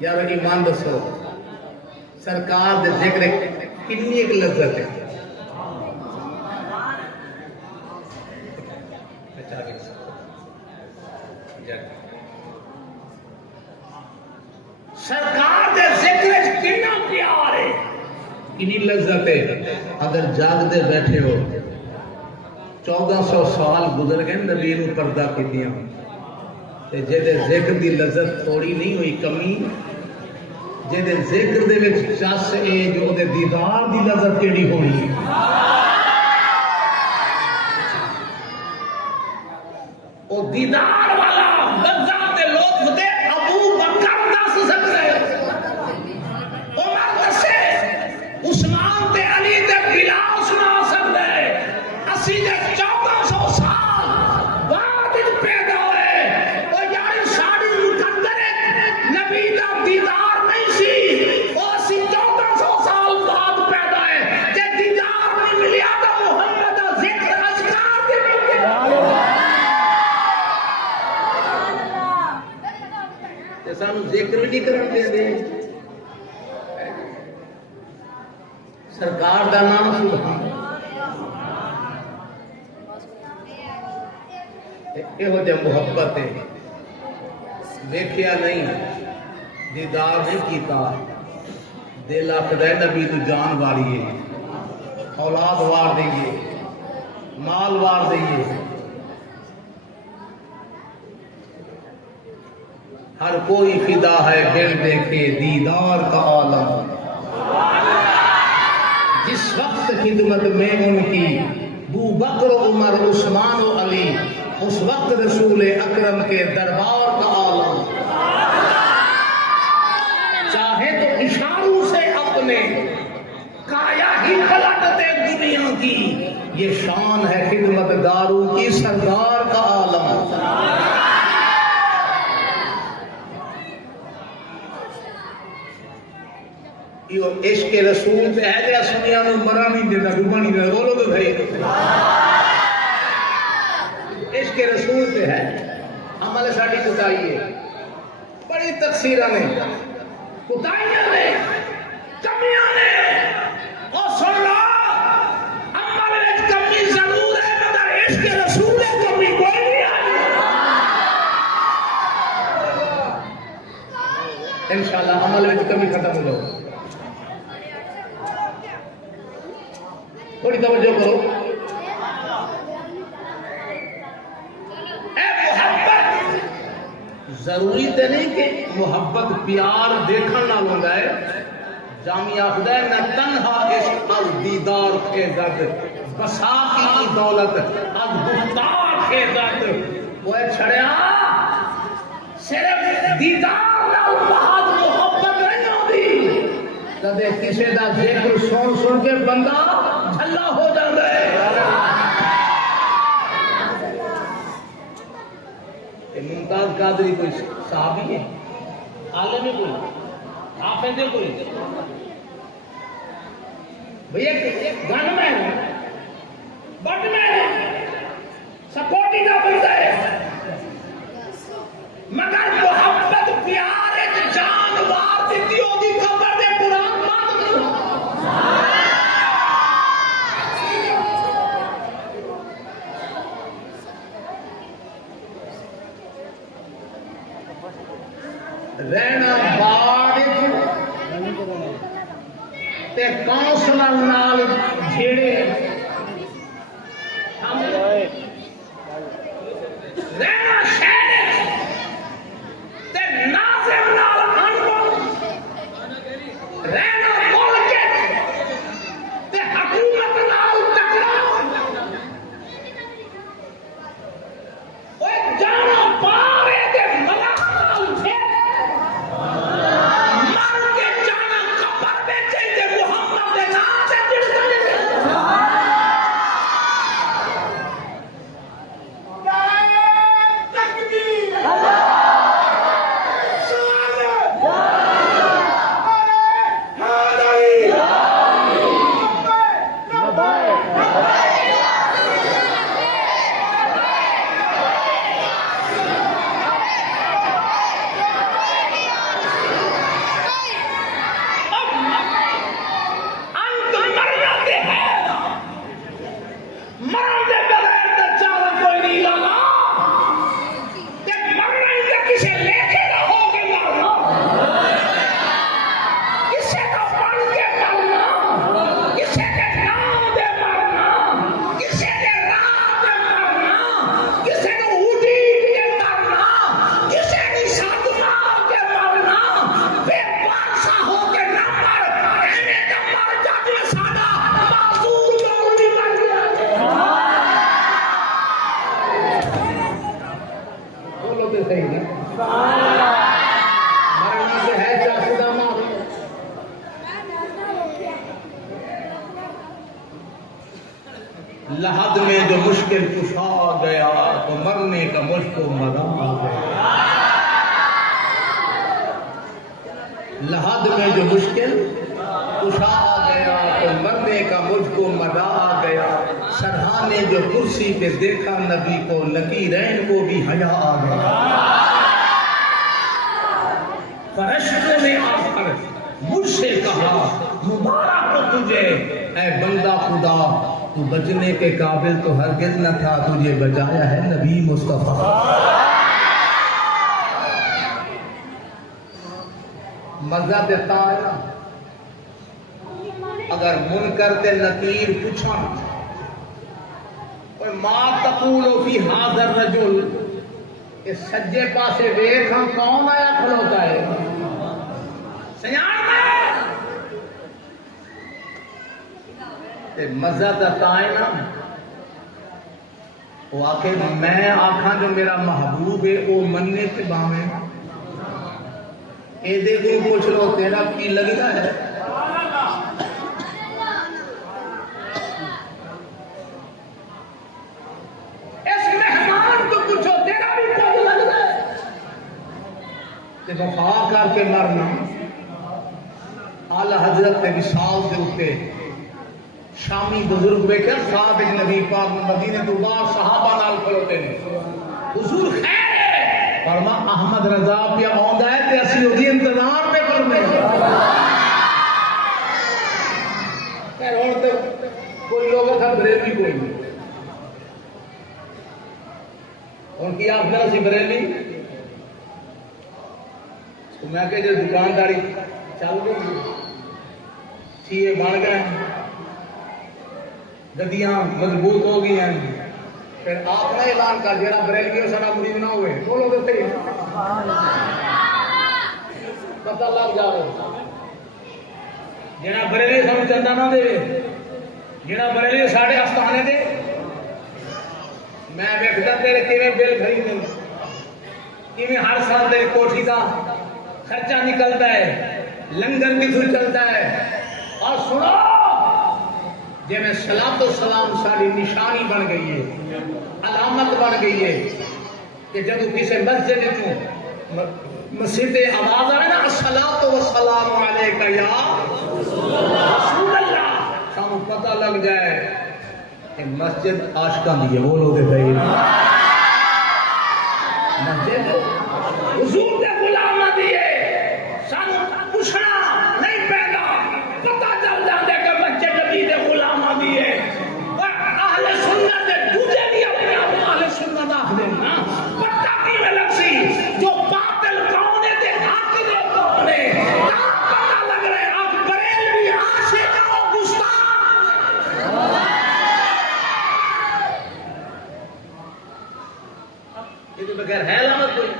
یار ایمان دسو سرکار دے ذکر کنی ایک لذت ہے. سرکار دے ذکر کنا پیار ہے کنی لذت ہے. اگر جاگ دے بیٹھے ہو 1400 سال گزر گئے نبی نو پردہ کیتیاں جے ذکر دی لذت تھوڑی نہیں ہوئی کمی جے ذکر دے وچ چس اے جو دے دیدار دی لذت کیڑی ہونی ہے. او دیدار والا لذت دے لطف دے ابو بکر دس سکدے عمر دسے عثمان تے علی تے بلال سنا سکدے اسی دے 1400 سال بعد پیدا ہوئے. او یار ساڈی مقدر نبی دا دیدار سانو ذکر بھی نہیں کرنے دے. سرکار دا نام سبحان یہو جہ محبت ہے دیکھیا نہیں دیدار نہیں کیتا دل آخر نبی تو جان واریے اولاد وار دئیے مال وار دئیے. ہر کوئی فدا ہے بن دیکھے دیدار کا عالم. جس وقت خدمت میں ان کی ابو بکر عمر عثمان و علی اس وقت رسول اکرم کے دربار کا عالم. چاہے تو اشاروں سے اپنے کایا ہی پلٹ دے دنیا کی یہ شان ہے خدمت گاروں کی سردار کا عالم. یہ عشق رسول پہ ہے جہاں سنیا نو مرا نہیں دیتا ڈوبا نہیں دیتا. بولو تو بھائی عشق رسول پہ ہے. عمل ساڑی کتائی ہے بڑی تقصیرہ نے کتائیاں نے کمیاں نے. اور سن لو عمل ایک کمی ضرور ہے مگر عشق رسول ہے کمی کوئی نہیں آئی. انشاءاللہ عمل ایک کمی ختم ہو جاؤ. تھوڑی توجہ کرو. اے محبت ضروری تو نہیں کہ محبت پیار دیکھن نال ہوندا ہے. جامعہ آخدا ہے نہ تنہا عشق از دیدار کے زد بسا کی دولت از گفتار کے زد. وہ چھڑیا صرف دیدار نال بعد محبت نہیں ہوندی. کدے کسی دا ذکر سن سن کے بندہ جھلا ہو جاتا ہے. ممتاز قادری کوئی صحابی ہے عالم ہے کوئی آپ ہیں کوئی بھیا گن میں بٹ میں سپورٹی کا بنتا ہے مگر محبت پیار ایک جانوار دیتی ہوتی خبر دے قرآن مان نہیں رہنا بارش تے کونسلر نال جھیڑے رہنا شہر تے ناظم نال انبن رہنا ملک تے حکومت نال ٹکرا اوے جانا پارے تے ملک نال جھیڑے مر کے جانا قبر میں چاہیے محمد دے نام تے جڑ لحد میں جو مشکل کشا آ گیا تو مرنے کا مجھ کو مزہ آ گیا لحد میں جو مشکل کشا آ گیا تو مرنے کا مجھ کو مزہ آ گیا سرحانے جو کرسی پہ دیکھا نبی کو نکیرین کو بھی حیا آ گیا فرشتوں نے آ کر مجھ سے کہا مبارک ہو تجھے اے بندہ خدا تو بچنے کے قابل تو ہرگز نہ تھا تجھے بچایا ہے نبی مصطفیٰ مزہ دیتا ہے اگر منکر تے نکیر پوچھا اور ما تقول فی ھذا الرجل کہ سجے پاسے ویکھ ہم کون آیا کھلوتا ہے سیاح مزہ دیتا ہے نا وہ آکے میں آکھاں جو میرا محبوب ہے وہ مننے کے باویں اے دے کو پوچھ لو تیرا کی لگتا ہے اس مہمان کو پوچھو تیرا بھی کچھ لگتا ہے تے وفا کر کے مرنا اعلی حضرت کے وصال دے اوتے شامی بزرگ بیٹھے صاحب نبی پاک مدینے تو باہر صحابہ نال کھلوتے نے حضور خیر ہے فرما احمد رضا پیا آندا ہے تے اسی اودی انتظار پہ کرنے خیر ہن تے کوئی لوگ تھا بریلوی کوئی نہیں ان کی آپ ذرا سی بریلوی تو میں کہ جو دکانداری چل گئی چیئے بن گئے گدیاں مضبوط ہو گئی ہیں پھر آپ نے اعلان کر جڑا بریلوی اور سارا مرید نہ ہوئے بولو تو صحیح پتہ لگ جائے جڑا بریلوی سانو چندہ نہ دے جڑا بریلوی ساڈے استانے دے میں ویکھدا تیرے کیویں بل خریدے کیویں ہر سال تیری کوٹھی دا خرچہ نکلتا ہے لنگر کتھوں چلتا ہے اور سنو جی میں صلاۃ و سلام ساری نشانی بن گئی ہے علامت بن گئی ہے کہ جب کسی مسجد مسجد آواز آئے نا الصلاۃ والسلام علیک یا رسول اللہ، سانو پتہ لگ جائے کہ مسجد عاشقاں دی ہے، بولو دے بھائی مسجد حضور دے غلاماں دی ہے، سانو پوچھنا نہیں پیندا، پتہ چل جاندے کہ مسجد نبی دے غلاماں دی ہے۔ اور اہل سنت دے دوجے بھی اپنے آپ اہل سنت آکھدے نا، پتہ کیویں لگ سی جو باطل کون ہے تے حق دے کون ہے، پتہ لگ رہا ہے آپ بریلوی عاشق او گستاخ۔ یہ تو بغیر ہے علامت کوئی؟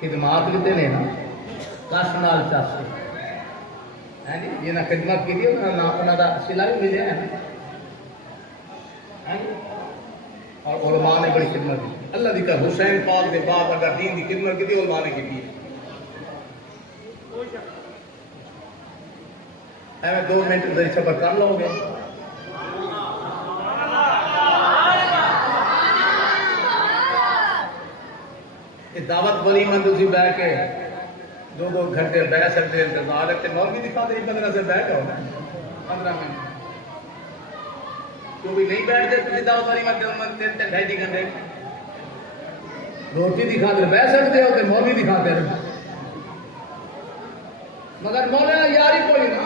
خدمات لیتے نے نا کس نال چاسی ہے جی، یہ نہ خدمت کی انہوں کا سلا بھی ملے ہے اور علماء نے بڑی خدمت کی۔ اللہ دی کا حسین پاک دے بعد اگر دین دی خدمت کی علماء نے کی ہے۔ 2 منٹ دے صبر کر لو گے۔ یہ دعوت والی میں تھی بہ کے 2 گھنٹے بہ سکتے انتظار ہے، مولوی دکھا دے 15 سے بیٹھ جاؤ 15 منٹ کیوں بھی نہیں بیٹھتے تھی دعوت والی میں 3-2.5 گھنٹے روٹی دکھا دے بہ سکتے ہو تو مولوی دکھاتے رہے، مگر مولانا یاری کوئی نا۔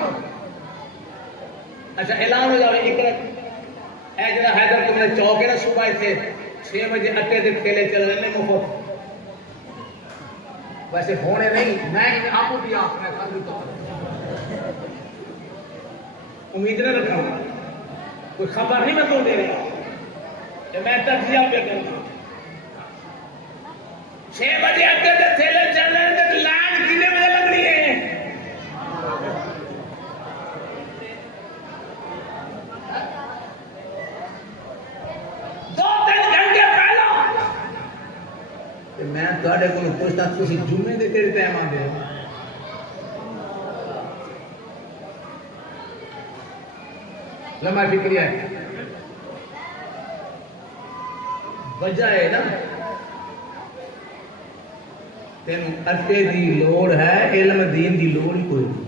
اچھا اعلان ہو جائے اے جڑا حیدر تمہیں چوک ہے نا، صبح اتنے 6 بجے اٹے دے کھیلے چل رہے ہیں مفت، ویسے ہونے نہیں، میں آپ بھی آپ امید نہ رکھا ہوں، کوئی خبر نہیں میں تو دے رہا کہ میں تجزیہ پہ کروں۔ 6 بجے اٹے دے کھیلے چل رہے ہیں تو لائن کتنے بجے لگ رہی ہے؟ 2-3 گھنٹے پہلا میں تھوڑے کو پوچھتا تھی جمعے دے کہڑے ٹائم آتے ہو؟ لمحہ فکری ہے وجہ ہے نا تین اٹے دی لوڑ ہے، علم دین دی لوڑ ہی کوئی نہیں۔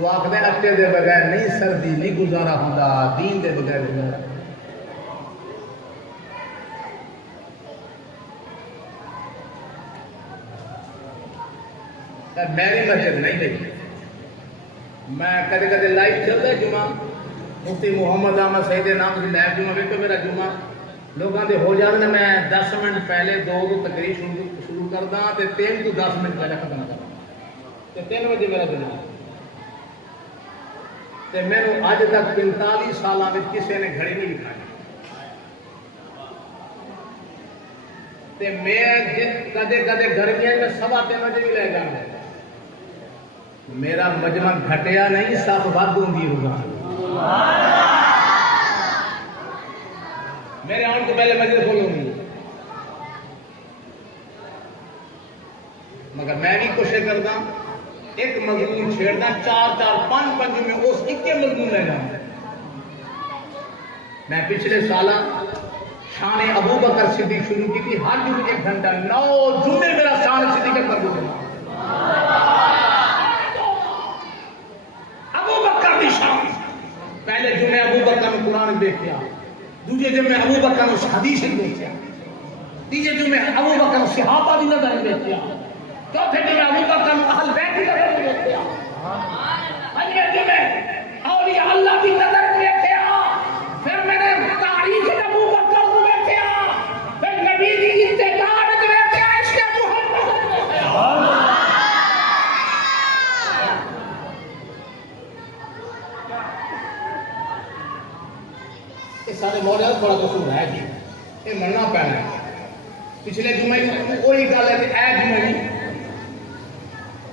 وہ آخر اٹے دے بغیر نہیں سردی نہیں گزارا ہوتا، دین دے بغیر گزارا۔ میری مسجد نہیں دیکھی، میں کدے کدے لائیو چلتا ہے جمعہ، مفتی محمد احمد سعید نام سے لائیو جمعہ ویکو میرا جمعہ لوگوں کے ہو جاتے ہیں، میں 10 منٹ پہلے 2 کو تقریر شروع کردا تے 3 کو 10 منٹ پہلے ختم کردا تے 3 بجے میرا جمعہ تے مینوں اج تک 45 سالاں وچ کسے نے گھڑی نہیں دکھائی تے میں کدے کدے گرمیاں میں 3:15 بجے بھی لے جانا، میرا مجمع گھٹیا نہیں، سب ود ہوندی ہوگا۔ میرے آن کو پہلے مجلس کھولوں گی، مگر میں بھی کوشش کرتا ایک مضمون چھیڑنا 4-5 میں اس ایک مضمون لینا۔ میں پچھلے سال شان ابو بکر صدیق شروع کی تھی، ہر جمعے 1 گھنٹہ 9 جمعے میرا شان صدیق پر گزرا۔ ابو بکر کی شان، پہلے جمعے ابو بکر میں قرآن دیکھا، دوسرے جمعے ابو بکر میں حدیث دیکھا، تیسرے جمعے ابو بکر میں صحابہ کی نظر دیکھا، چوتھے جمعے ابو بکر میں اہل بیت کی نظر دیکھا، پنجویں جمعے اولیاء اللہ کی نظر دیکھا، پھر میں نے تاریخ ابو بکر کو دیکھا، پھر نبی کی اتباع کو دیکھا، اس کے محمد کو دیکھا۔ یہ سارے موڑے بڑا قصور ہے جی، یہ مننا پینا ہے۔ پچھلے جمعے وہی گل ہے کہ اے جمعے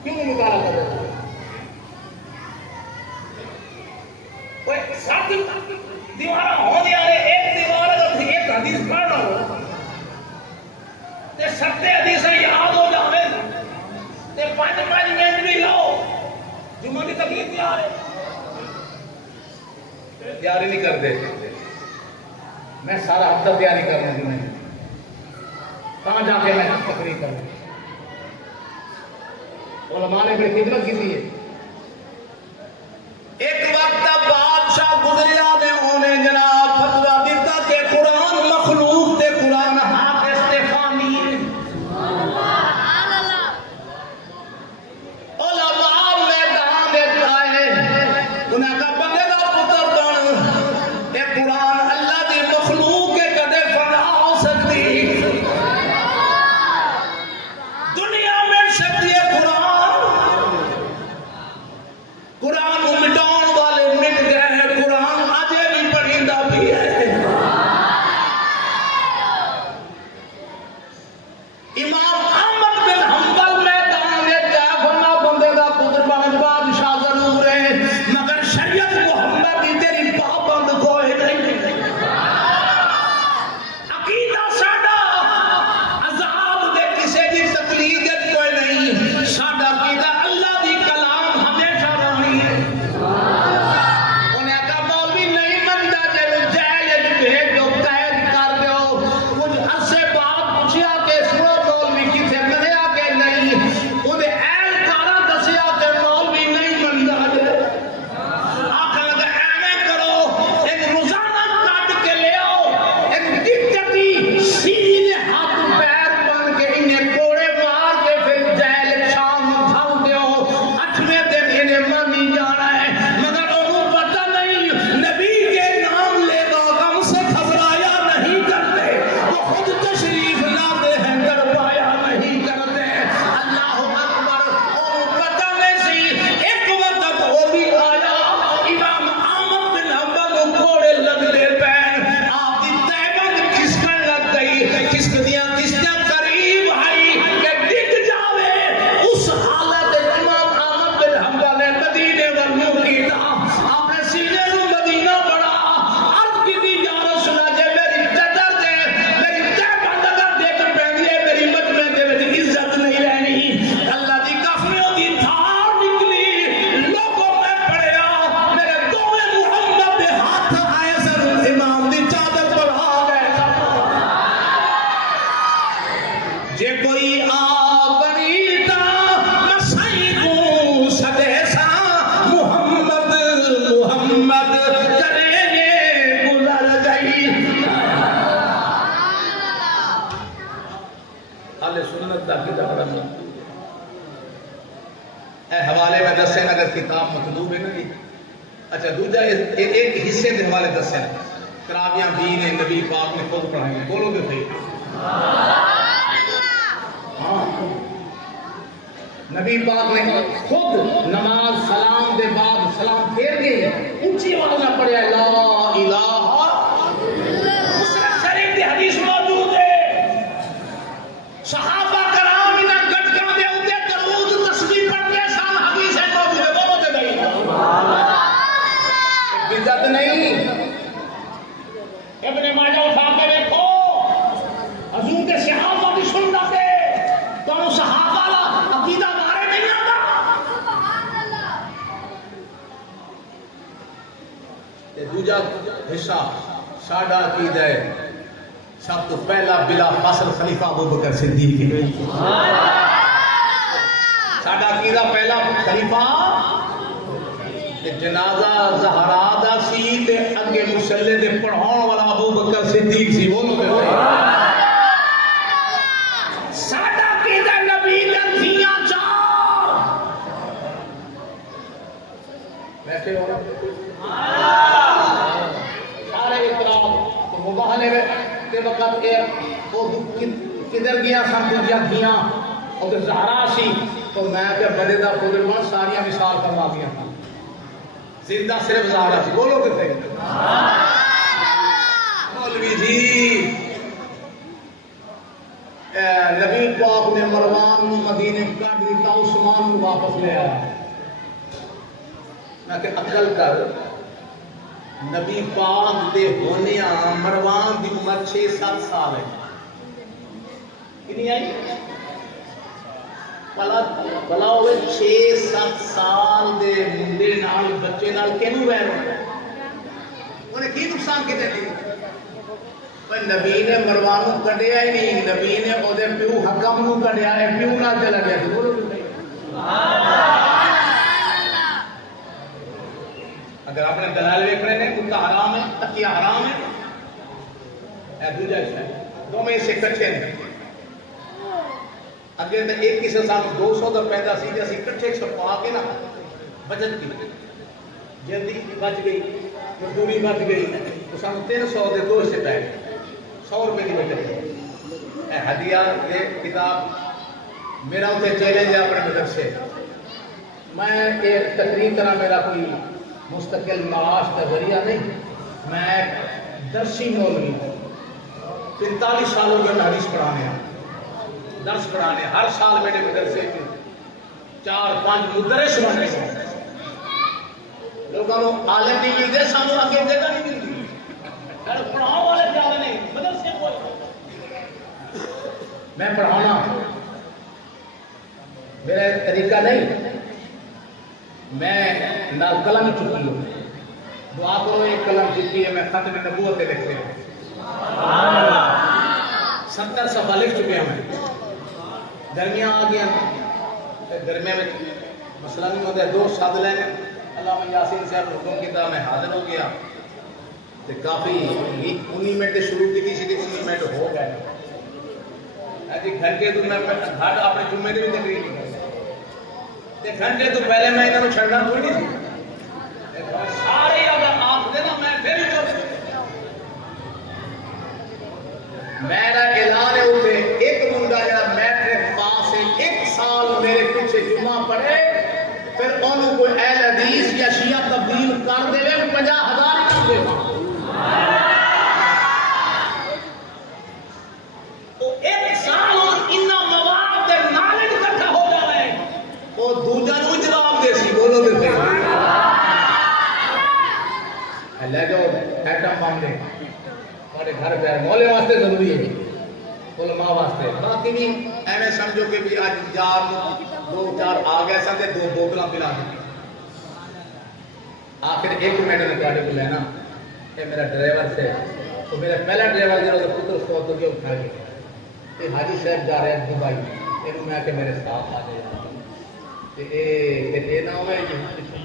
کیوں مطالعہ کرو؟ کوئی 7 دیوار ہونے والے، ایک دیوار اگر ایک حدیث پڑھنا ہو تے 7 حدیثیں یاد ہو جاوے تے 5 منٹ بھی لو، جمعہ کی تکلیف تیار نہیں کرتے۔ میں سارا ہفتہ تیاری کروں گی، میں کہاں جا کے میں تقریر کروں؟ علماء نے بڑی خدمت کی تھی۔ ایک وقت بادشاہ گزریا نے انہیں جناب فتویٰ دیتا کہ قرآن مخلوق تے قرآن حافظ تے فانی۔ علماء میدان وچ آئے، انہاں کا بندے دا پتر بن، اے قرآن اللہ دی مخلوق کے کدے فنا ہو سکتی؟ دنیا میں شکتی قرآن کو مٹاؤن والے مٹ گئے، قرآن آجے بھی پڑھیندا بھی ہے۔ امام احمد بن حنبل میدان میں کیا فرما بندے دا پتر بن بادشاہ ضرور ہے مگر شریعت محمد دی تیری پابند کوئی نہیں۔ عقیدہ ساڈا عذاب دے کسے دی تقلید کوئی نہیں، ساڈا عقیدہ اللہ دی کلام ہمیشہ رہنی ہے۔ انہیں کہا مولوی نہیں منتا جب جیل بھیج دو، قید کر دو۔ کچھ عرصے بعد پوچھیا کہ سنو مولوی کتنے منیا کہ نہیں؟ انہیں اہلکارا دسیا کہ مولوی نہیں منتا جب۔ آخر لگا ایویں کرو، ایک روزانہ کٹ کے لے آؤ، ایک ٹکٹی سیدھے ہاتھ پیر بن کے انہیں کوڑے مار کے پھر جیل شام ڈھل دیو، 8ویں دن انہیں مانی جانا ہے۔ مگر انہوں پتہ نہیں نبی کے نام لے دو غم سے گھبرایا نہیں کرتے، وہ خود تشریف لاتے ہیں گھبرایا نہیں کرتے۔ اللہ اکبر، انہوں پتہ نہیں سی ایک وقت وہ بھی آیا، امام احمد بن حنبل کو کوڑے لگنے پہ آپ کی تیبند کھسکن لگ گئی، کھسکدیاں قریب آئی کہ ڈگ جاوے۔ اس حالت امام احمد بن حنبل نے مدینے والوں کی تھا، آپ نے سینے کو مدینہ پڑھا، عرض کی تھی یا رسول اللہ جے میری قدر دے، میری تیبند اگر دیکھ پہنگے میری مجمع دے میں عزت نہیں رہنی۔ اللہ دی قسموں دی دھار نکلی، لوگوں میں پڑھیا، میرے دوے محمد دے ہاتھ آئے سر امام دی چادر پر آ گئے۔ جے کوئی آ بنیتا مسائی کو سدے سا محمد محمد کریں گے گزر گئی۔ اہل سنت دا کی طرف اے حوالے میں دسیں اگر کتاب مطلوب ہے نا جی۔ اچھا دوجا ایک حصے دے حوالے دسیں، تراویاں بھی نے نبی پاک نے خود پڑھائی ہیں، بولو گے صحیح؟ ہاں، نبی پاک نے خود نماز سلام دے بعد سلام پھیر کے اونچی آواز میں پڑھیا لا الہ۔ مسلم شریف کی حدیث موجود ہے، صحابہ کرام انہاں گٹکاں دے اوتے درود تسبیح پڑھتے سن، حدیث ہے موجود ہے، بولو تے بھائی بدعت نہیں۔ ابن ماجہ اٹھا کے دیکھو، حضور کے صحابہ کی سنت ہے، تو صحابہ کا عقیدہ مارے نہیں آتا۔ دوجا حصہ ساڈا عقیدہ ہے، سب تو پہلا بلا فاصل خلیفہ ابوبکر صدیق ہے۔ ساڈا عقیدہ پہلا خلیفہ جنازہ زہرا دا سی تے اگے مصلی دے پڑھاؤن والا ابوبکر صدیق سی، وہ ساڈا عقیدہ نبی دے دھیاں چار بیٹھے ہو سارے اقرار تو مباہلے کے وقت وہ کدھر گیا سن دوجیاں دھیاں اور زہرا سی، تو میں تے بڑے دا پتر بن ساریاں مثال کروا دیا تھا، زندہ صرف زہرا سی، بولو کتے مولوی جی۔ نبی پاک نے مروان نو مدینے کٹ دیتا، عثمان نو واپس لے آیا۔ میں کہ عقل کر، نبی پاک دے ہونے مروان دی عمر 6-7 سال ہے، کنی آئی؟ بلا ہوئے 6-7 سال دے منڈے نال بچے نال کینوں ویر ہوتا ہے؟ انہیں کی نقصان کتے دی؟ نبی نے مروان کو کڈیا ہی نہیں، نبی نے وہ پیو حکم کو کڈیا ہے، پیو نہ چلا گیا۔ اگر اپنے دلال ویکھ رہے ہیں کتا حرام ہے، تکیا حرام ہے، اے دوجا شاید دو میں سے کٹھے ہیں۔ اگر ایک کسی سال 200 دا پیدا سی تے اسی کٹھے چھپا کے نا بچت کی جلدی بچ گئی، مزدوری بچ گئی، تو سانو 300 دے 2 سے پہ 100 روپے کی بچت۔ اے ہدیہ دے کتاب میرا اتنے چیلنج ہے اپنے مدرسے، میں ایک تقریر طرح میرا کوئی مستقل معاش کا ذریعہ نہیں، میں درسی مولوی 45 سال ہو گئے حدیث پڑھانے ہیں، درس پڑھانے، ہر سال میرے مدرسے میں 4-5 مدرس بنے ہیں۔ لوگوں کو عالم نہیں ملتے، سانو آگے جگہ نہیں ملتی، پڑھاؤ والے زیادہ نہیں، مدرسے کوئی میں پڑھانا میرا طریقہ نہیں، میں نہ قلم چکی ہوں، دعا کرو ایک قلم چکی ہے، میں ختم نبوت لکھتے ہوں، 70 صفحہ لکھ چکے ہیں، میں گرمیاں آ گیا، گرمیاں میں مسئلہ نہیں ہوتا ہے، 2 ساتھ لینے علامہ یاسین صاحب حکم کیا، میں حاضر ہو گیا، تو کافی 19 منٹ شروع کی تھی، 19 منٹ ہو گئے، گھنٹے تو میں گھاٹ اپنے جمعے میں بھی تقریر نہیں کرتا، گھنٹے تو پہلے میں انہوں نے چھڑنا کوئی نہیں تھی، سارے اگر آپ دینا میں پھر ہی میرا اعلان ہے اسے ایک منڈا جہاں میٹرک پاس ہے 1 سال میرے پیچھے جمعہ پڑے، پھر انہوں کو اہل حدیث یا شیعہ تبدیل کر دے 50,000 کر دے گا، تو 1 سال اور انہا مواد دے نالج کٹھا ہو جا رہے ہیں، وہ دوجہ نو جواب دے سی بولو دیتے ہیں لے جاؤ ایٹم بم دے ہمارے گھر پہ مولے واسطے ضروری ہے، علماء واسطے، باقی بھی ایویں سمجھو کہ بھی آج جار 2-4 آ گئے سن تے 2 بوتلاں پلا دی، آخر 1 منٹ نے تواڈے کو لینا، یہ میرا ڈرائیور سے، تو میرا پہلا ڈرائیور جو پتر اس کو تو کیا اٹھا گیا، یہ حاجی صاحب جا رہے ہیں دبئی، یہ میں کہ میرے ساتھ آ جائے، یہ نہ ہوئے کہ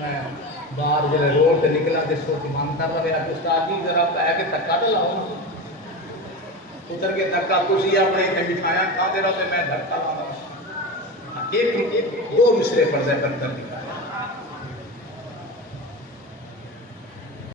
میں باہر جلے روڈ سے نکلا تو سو کی مان کر رہے ہیں، استاد جی ذرا ہے کہ دھکا تو لاؤ، اتر کے دھکا کسی اپنے مٹھائیاں کھا دے رہا تو میں دھکا لا رہا، 1-2 مصرے پر ذکر کر دیا،